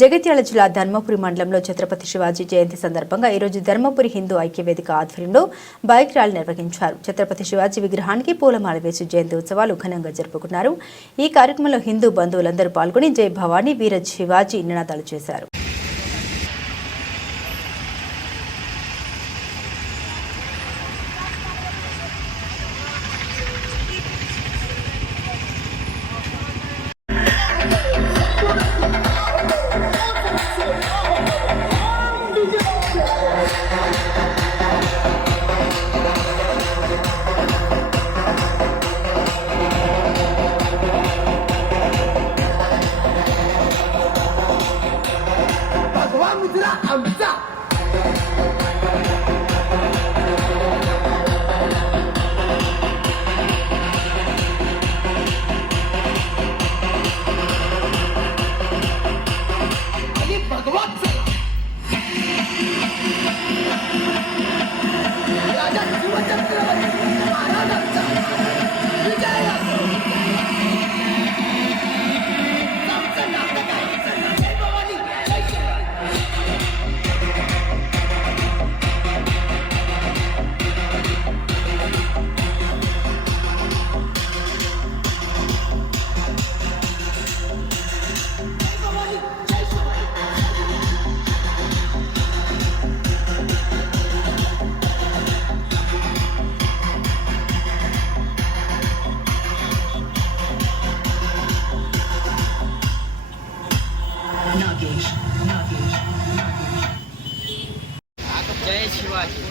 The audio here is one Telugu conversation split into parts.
జగిత్యాల జిల్లా ధర్మపురి మండలంలో ఛత్రపతి శివాజీ జయంతి సందర్భంగా ఈరోజు ధర్మపురి హిందూ ఐక్యవేదిక ఆధ్వర్యంలో బైక్ ర్యాలీ నిర్వహించారు. ఛత్రపతి శివాజీ విగ్రహానికి పూలమాల వేసి జయంతి ఉత్సవాలు ఘనంగా జరుపుకున్నారు. ఈ కార్యక్రమంలో హిందూ బంధువులందరూ పాల్గొని జై భవానీ వీర శివాజీ నినాదాలు చేశారు. జై శివాజీ.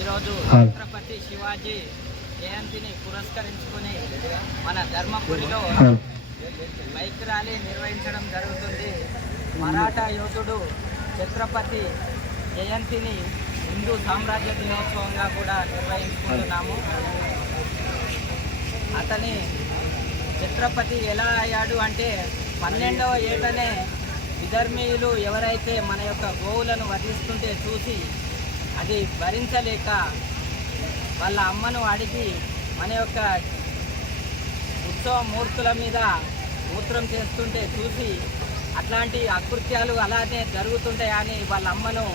ఈరోజు ఛత్రపతి శివాజీ జయంతిని పురస్కరించుకుని మన ధర్మపురిలో బైక్ ర్యాలీ నిర్వహించడం జరుగుతుంది. మరాఠా యోధుడు ఛత్రపతి జయంతిని హిందూ సామ్రాజ్య దినోత్సవంగా కూడా నిర్వహించుకుంటున్నాము. అతని ఛత్రపతి ఎలా అయ్యాడు అంటే 12వ ఏటనే విధర్మీయులు ఎవరైతే మన యొక్క గోవులను వధిస్తుంటే చూసి అది భరించలేక వాళ్ళ అమ్మను అడిగి మన యొక్క ఉత్సవ మూర్తుల మీద మూత్రం చేస్తుంటే చూసి అట్లాంటి అకృత్యాలు అలానే జరుగుతుంటాయని వాళ్ళ అమ్మను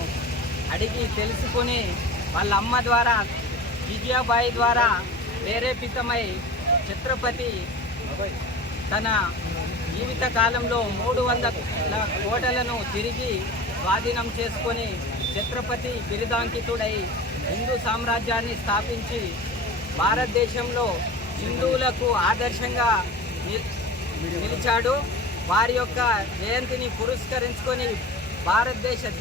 అడిగి తెలుసుకొని వాళ్ళ అమ్మ ద్వారా జిజియాబాయి ద్వారా ప్రేరేపితమై ఛత్రపతి తన జీవిత కాలంలో 300 కోటలను తిరిగి స్వాధీనం చేసుకొని ఛత్రపతి బిరుదాంకితుడై హిందూ సామ్రాజ్యాన్ని స్థాపించి భారతదేశంలో హిందువులకు ఆదర్శంగా నిలిచాడు. వారి యొక్క జయంతిని పురస్కరించుకొని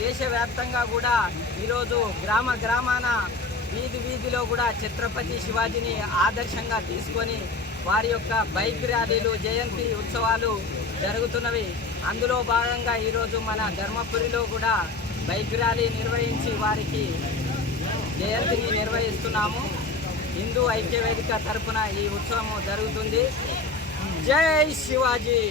దేశవ్యాప్తంగా కూడా ఈరోజు గ్రామ గ్రామాన వీధిలో కూడా ఛత్రపతి శివాజీని ఆదర్శంగా తీసుకొని వారి యొక్క బైక్ ర్యాలీలు జయంతి ఉత్సవాలు జరుగుతున్నవి. అందులో భాగంగా ఈరోజు మన ధర్మపురిలో కూడా బైక్ ర్యాలీ నిర్వహించి వారికి జయంతిని నిర్వహిస్తున్నాము. హిందూ ఐక్యవేదిక తరపున ఈ ఉత్సవం జరుగుతుంది. జై శివాజీ.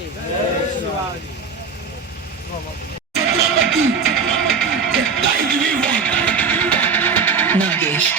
నాగేష్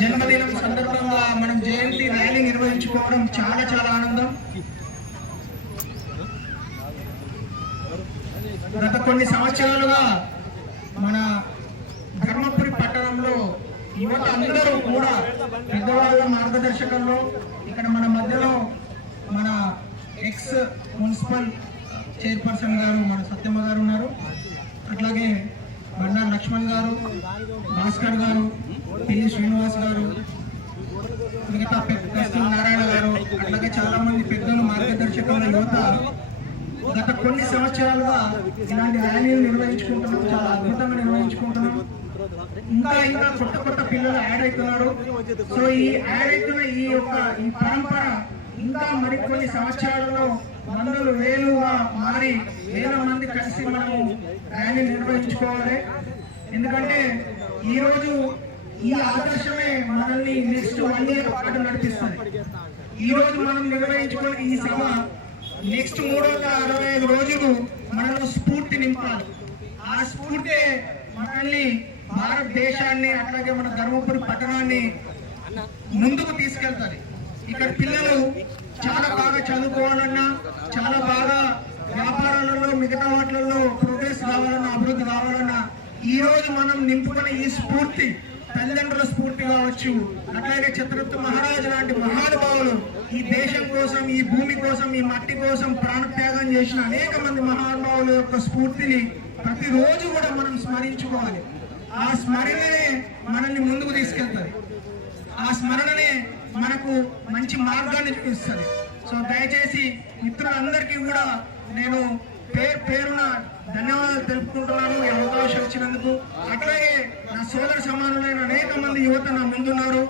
జన్మదినం సందర్భంగా మనం జయంతి ర్యాలీ నిర్వహించుకోవడం చాలా ఆనందం. గత కొన్ని సంవత్సరాలుగా మన ధర్మపురి పట్టణంలో యువత అందరూ కూడా పెద్దవాళ్ళ మార్గదర్శకంలో ఇక్కడ మన మధ్యలో మన ఎక్స్ మున్సిపల్ చైర్పర్సన్ గారు మన సత్యమ్మ గారు ఉన్నారు. అట్లాగే బండా లక్ష్మణ్ గారు, భాస్కర్ గారు, పిల్లి శ్రీనివాస్ గారు, మిగతా కస్తూరి నారాయణ గారు, అట్లాగే చాలా మంది పెద్దలు, మార్గదర్శకుల యువత గత కొన్ని సంవత్సరాలుగా ఇలాంటి ర్యాలీలు నిర్వహించుకుంటున్నాం. చాలా అద్భుతంగా నిర్వహించుకుంటున్నాం. ఇంకా కొత్త పిల్లలు యాడ్ అవుతున్నారు. సో ఈ యాడ్ అవుతున్న ఈ పరంపర ఇంకా మరికొన్ని సంవత్సరాలలో వందలు వేలుగా మారి వేల మంది కలిసి మనము ర్యాలీ నిర్వహించుకోవాలి. ఎందుకంటే ఈరోజు ఈ ఆదర్శమే మనల్ని నెక్స్ట్ 1 year పాటు నడిపిస్తుంది. ఈ రోజు మనం నిర్వహించుకునే ఈ సభ నెక్స్ట్ 365 రోజులు మనలో స్ఫూర్తి నింపాలి. ఆ స్ఫూర్తి మనల్ని, భారతదేశాన్ని, అట్లాగే మన ధర్మపురి పట్టణాన్ని ముందుకు తీసుకెళ్తారు. ఇక్కడ పిల్లలు చాలా బాగా చదువుకోవాలన్నా, చాలా బాగా వ్యాపారాలలో, మిగతా వాటిలలో ప్రోగ్రెస్ కావాలన్నా, అభివృద్ధి కావాలన్నా ఈ రోజు మనం నింపుకునే ఈ స్ఫూర్తి తల్లిదండ్రుల స్ఫూర్తి కావచ్చు, అట్లాగే ఛత్రపతి మహారాజు లాంటి మహానుభావులు ఈ దేశం కోసం, ఈ భూమి కోసం, ఈ మట్టి కోసం ప్రాణత్యాగం చేసిన అనేక మంది మహానుభావుల యొక్క స్ఫూర్తిని ప్రతిరోజు కూడా మనం స్మరించుకోవాలి. ఆ స్మరణనే మనల్ని ముందుకు తీసుకెళ్తుంది. ఆ స్మరణనే మనకు మంచి మార్గాన్ని చూపిస్తుంది. సో దయచేసి మిత్రులందరికీ కూడా నేను పేరున ధన్యవాదాలు తెలుపుకుంటున్నాను ఈ అవకాశం ఇచ్చినందుకు. అట్లాగే నా సోదర సమానులైన అనేక మంది యువత నా ముందున్నారు.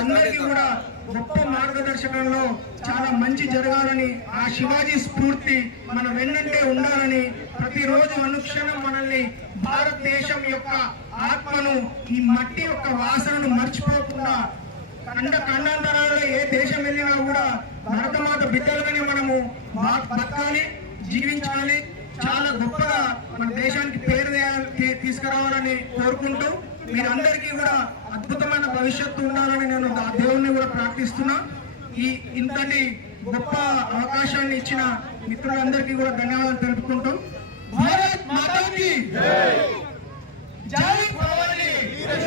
అందరికీ కూడా గొప్ప మార్గదర్శకంలో చాలా మంచి జరగాలని, ఆ శివాజీ స్ఫూర్తి మన వెన్నంటే ఉండాలని, ప్రతిరోజు అనుక్షణం మనల్ని భారతదేశం యొక్క ఆత్మను, ఈ మట్టి యొక్క వాసనను మర్చిపోకుండా ఖండాంతరాలలో ఏ దేశం వెళ్ళినా కూడా భరతమాత బిడ్డలుగానే మనము బతకాలి, జీవించాలి. చాలా గొప్పగా మన దేశానికి పేరు తీసుకురావాలని కోరుకుంటూ, మీరందరికీ కూడా అద్భుతమైన భవిష్యత్తు ఉండాలని నేను ఆ దేవుణ్ణి కూడా ప్రార్థిస్తున్నా. ఇంతటి గొప్ప అవకాశాన్ని ఇచ్చిన మిత్రులందరికీ కూడా ధన్యవాదాలు తెలుపుకుంటూ, భారత్ మాతాకి జై.